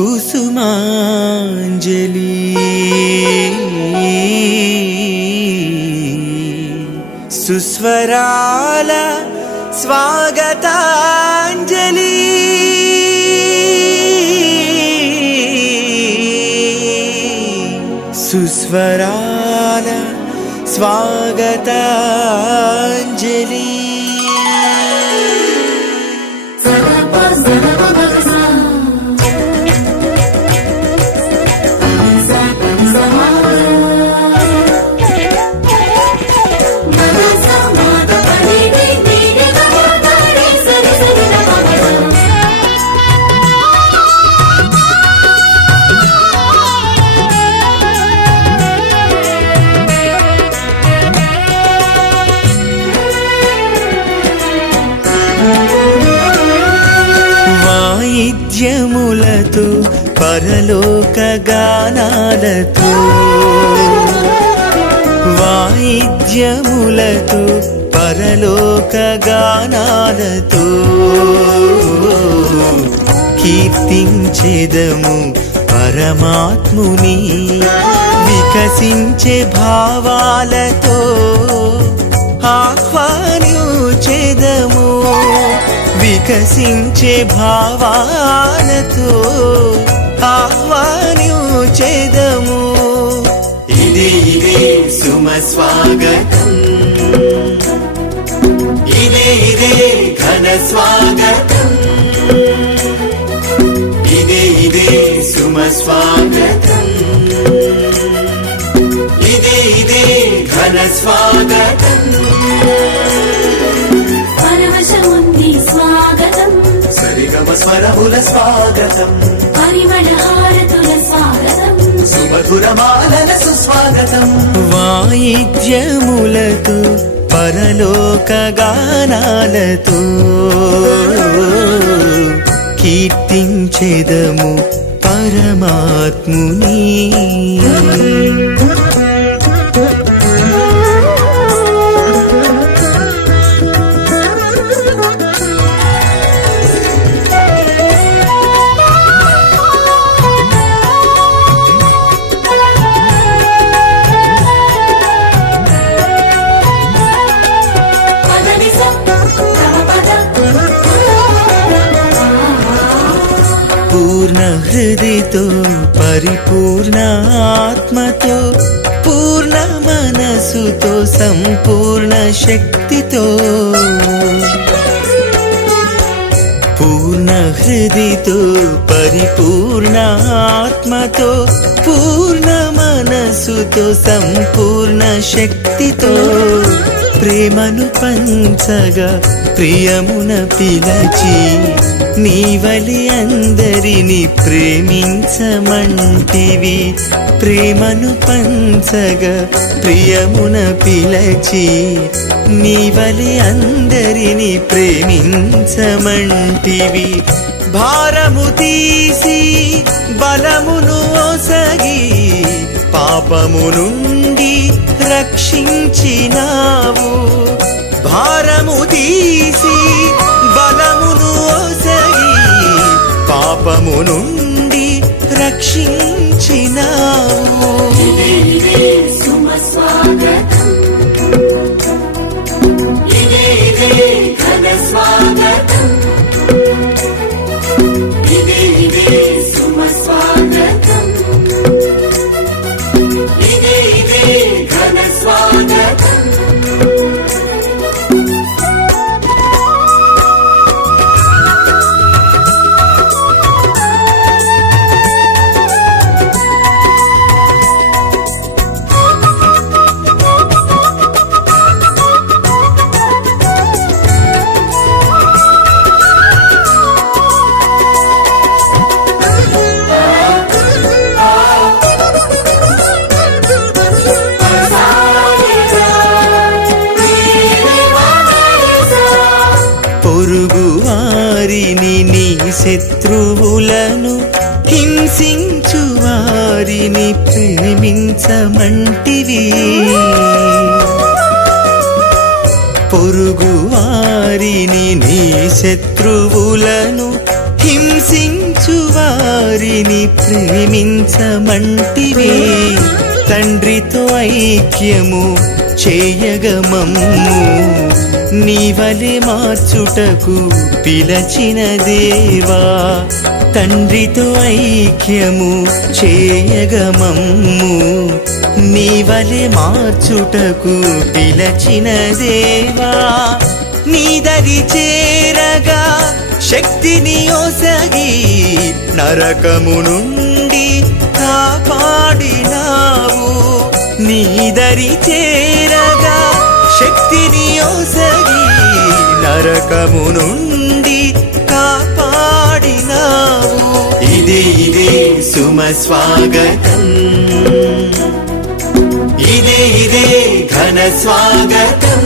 కుసుమాంజలి. సుస్వరాల స్వాగతాంజలి. సుస్వరాల స్వాగతాంజలి. పరలోక గానాలతో వాయిద్యములతో పరలోక గానాలతో కీర్తించెదము పరమాత్ముని వికసించే భావాలతో ఆహ్వానించెదము. వికసించే భావాలతో ఆహ్వానించెదము. ఇది ఇదే సుమ స్వాగతం ఇదే ఇదే ఘన స్వాగతం ఇదే ఇదే సుమ స్వాగతం ఇదే ఇదే ఘన స్వాగతం స్వరముల స్వాగతం పరిమళ స్వాగతం. సుమధురమాలన సుస్వాగతం. వాయిద్యములతో పరలోక గానాలతో కీర్తించెదము పరమాత్ముని. హృదితో పరిపూర్ణ ఆత్మతో పూర్ణ మనసుతో సంపూర్ణ శక్తితో. పూర్ణ హృదితో పరిపూర్ణ ఆత్మతో పూర్ణ మనసుతో సంపూర్ణ శక్తితో. ప్రేమను పంచగా ప్రియమున పిలచి నీవలి అందరిని ప్రేమించమంటివి. ప్రేమను పంచగా ప్రియమున పిలచి నీవలి అందరిని ప్రేమించమంటివి. భారము తీసి బలమును ఒసగి పాపము నుండి రక్షించినావు. భారము తీసి బలమును ఒసగి పాపము నుండి రక్షించినావు. శత్రువులను హింసించు వారిని ప్రేమించమంటివి. పొరుగు వారిని నీ శత్రువులను హింసించు వారిని ప్రేమించమంటివి. తండ్రితో ఐక్యము చేయగమము. నీవలే మార్చుటకు పిలచిన దేవా తండ్రితో ఐక్యము చేయగమమ్ము నీవలే మార్చుటకు పిలచిన దేవా నీదరి చేరగా శక్తిని ఒసగి నరకము నుండి కాపాడినావు. నీదరి చేరగా శక్తిని ఓసరి నరకము నుండి కాపాడినావు. ఇది ఇదే సుమ స్వాగతం ఇదే ఇదే ఘన స్వాగతం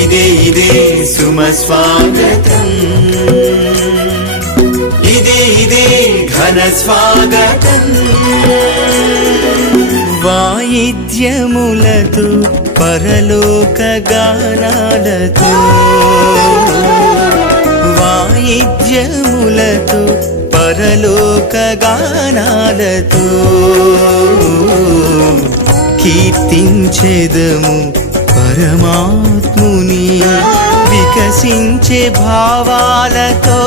ఇదే ఇదే సుమ స్వాగతం ఇదే ఇదే ఘన స్వాగతం వాయిద్యములతో పరలోక గానాలతో. వాయిద్యములతో పరలోక గానాలతో. కీర్తించెదము పరమాత్ముని వికసించే భావాలతో.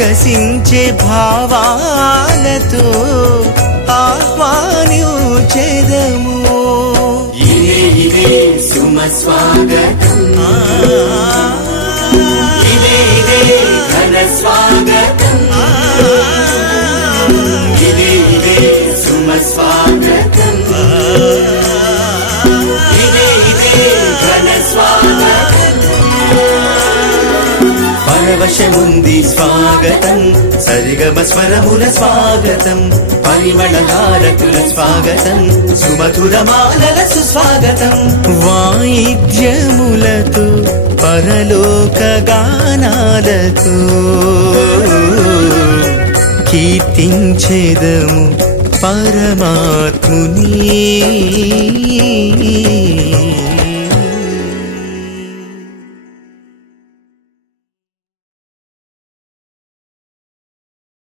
వికసించే భావాలతో ఆహ్వానించెదము. ఇదే ఇదే సుమ స్వాగతం ఇదే ఇదే ఘన స్వాగతం వశముంది స్వాగతం. సరిగమ స్వరముల స్వాగతం. పరిమళహారతుల స్వాగతం. సుమధుర మాలల సుస్వాగతం. వాయిద్యములతో పరలోక గానాలతో కీర్తించేదము పరమాత్ముని.